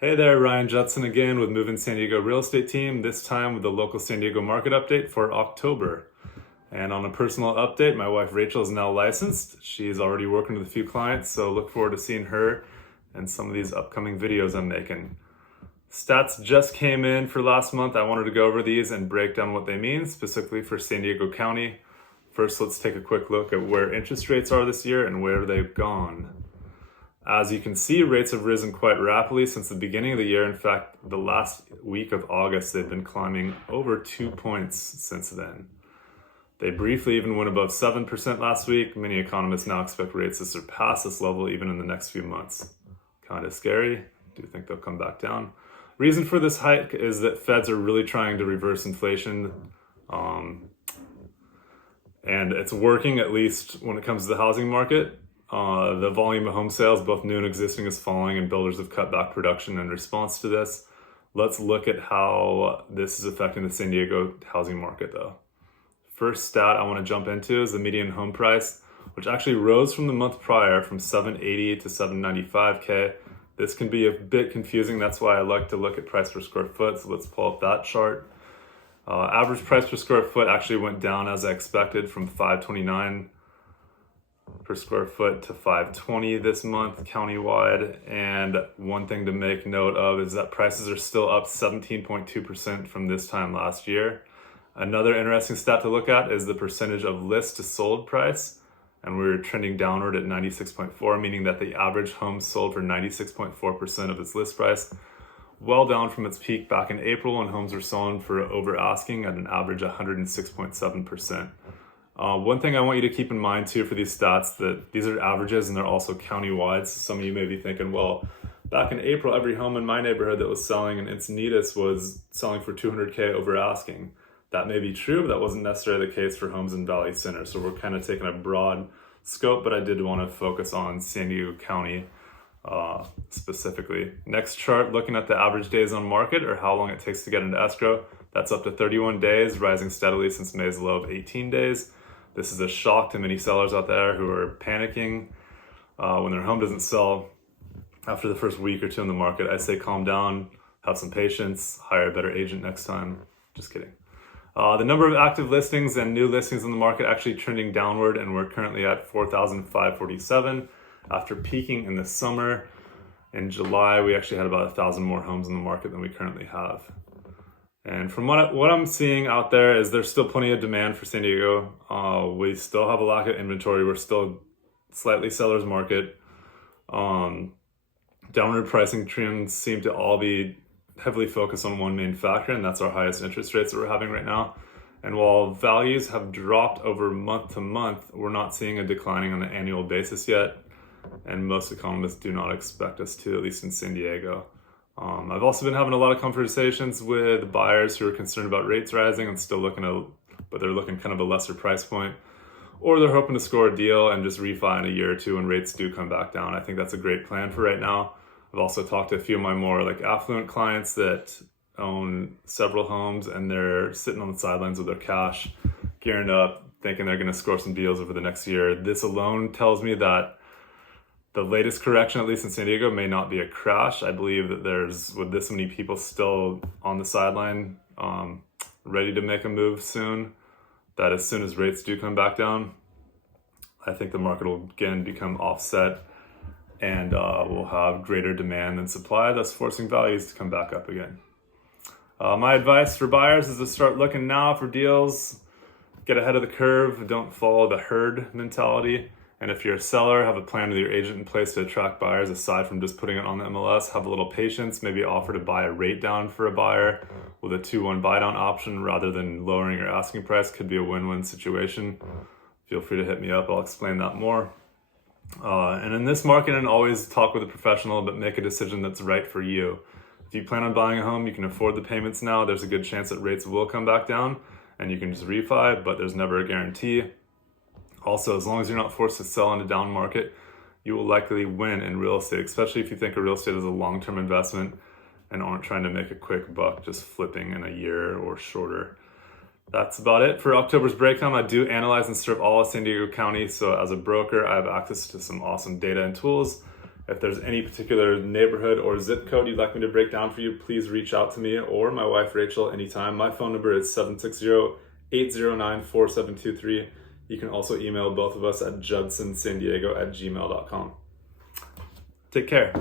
Hey there, Ryan Judson again with Moving San Diego Real Estate Team, this time with the local San Diego market update for October. And on a personal update, my wife Rachel is now licensed. She's already working with a few clients, so look forward to seeing her and some of these upcoming videos I'm making. Stats just came in for last month. I wanted to go over these and break down what they mean, specifically for San Diego County. First, let's take a quick look at where interest rates are this year and where they've gone. As you can see, rates have risen quite rapidly since the beginning of the year. In fact, the last week of August, they've been climbing over 2 points since then. They briefly even went above 7% last week. Many economists now expect rates to surpass this level even in the next few months. Kind of scary. Do think they'll come back down. Reason for this hike is that feds are really trying to reverse inflation. And it's working, at least when it comes to the housing market. The volume of home sales, both new and existing, is falling, and builders have cut back production in response to this. Let's look at how this is affecting the San Diego housing market, though. First stat I want to jump into is the median home price, which actually rose from the month prior from $780 to $795K. This can be a bit confusing. That's why I like to look at price per square foot. So let's pull up that chart. Average price per square foot actually went down as I expected from $529 per square foot to $520 this month countywide. And one thing to make note of is that prices are still up 17.2% from this time last year. Another interesting stat to look at is the percentage of list to sold price. And we're trending downward at 96.4, meaning that the average home sold for 96.4% of its list price, well down from its peak back in April when homes were selling for over asking at an average 106.7%. One thing I want you to keep in mind too for these stats, that these are averages and they're also countywide. So some of you may be thinking, well, back in April, every home in my neighborhood that was selling in Encinitas was selling for $200K over asking. That may be true, but that wasn't necessarily the case for homes in Valley Center. So we're kind of taking a broad scope, but I did want to focus on San Diego County specifically. Next chart, looking at the average days on market, or how long it takes to get into escrow. That's up to 31 days, rising steadily since May's low of 18 days. This is a shock to many sellers out there who are panicking when their home doesn't sell after the first week or two in the market. I say calm down, have some patience, hire a better agent next time. Just kidding. The number of active listings and new listings in the market actually trending downward, and we're currently at 4,547 after peaking in the summer. In July, we actually had about 1,000 more homes in the market than we currently have. And from what I'm seeing out there is there's still plenty of demand for San Diego. We still have a lack of inventory. We're still slightly seller's market. Downward pricing trends seem to all be heavily focused on one main factor, and that's our highest interest rates that we're having right now. And while values have dropped over month to month, we're not seeing a declining on an annual basis yet. And most economists do not expect us to, at least in San Diego. I've also been having a lot of conversations with buyers who are concerned about rates rising and still but they're looking kind of a lesser price point, or they're hoping to score a deal and just refi in a year or two when rates do come back down. I think that's a great plan for right now. I've also talked to a few of my more affluent clients that own several homes, and they're sitting on the sidelines with their cash, gearing up, thinking they're going to score some deals over the next year. This alone tells me that the latest correction, at least in San Diego, may not be a crash. I believe that with this many people still on the sideline, ready to make a move soon, that as soon as rates do come back down, I think the market will again become offset, and we'll have greater demand than supply, thus forcing values to come back up again. My advice for buyers is to start looking now for deals. Get ahead of the curve. Don't follow the herd mentality. And if you're a seller, have a plan with your agent in place to attract buyers aside from just putting it on the MLS. Have a little patience, maybe offer to buy a rate down for a buyer with a 2-1 buy down option rather than lowering your asking price. Could be a win-win situation. Feel free to hit me up. I'll explain that more. And in this market, and always talk with a professional, but make a decision that's right for you. If you plan on buying a home, you can afford the payments now. There's a good chance that rates will come back down and you can just refi, but there's never a guarantee. Also, as long as you're not forced to sell in a down market, you will likely win in real estate, especially if you think of real estate as a long-term investment and aren't trying to make a quick buck just flipping in a year or shorter. That's about it for October's breakdown. I do analyze and serve all of San Diego County, so as a broker, I have access to some awesome data and tools, If there's any particular neighborhood or zip code you'd like me to break down for you, please reach out to me or my wife Rachel anytime. My phone number is 760-809-4723. You can also email both of us at judsonsandiego@gmail.com. Take care.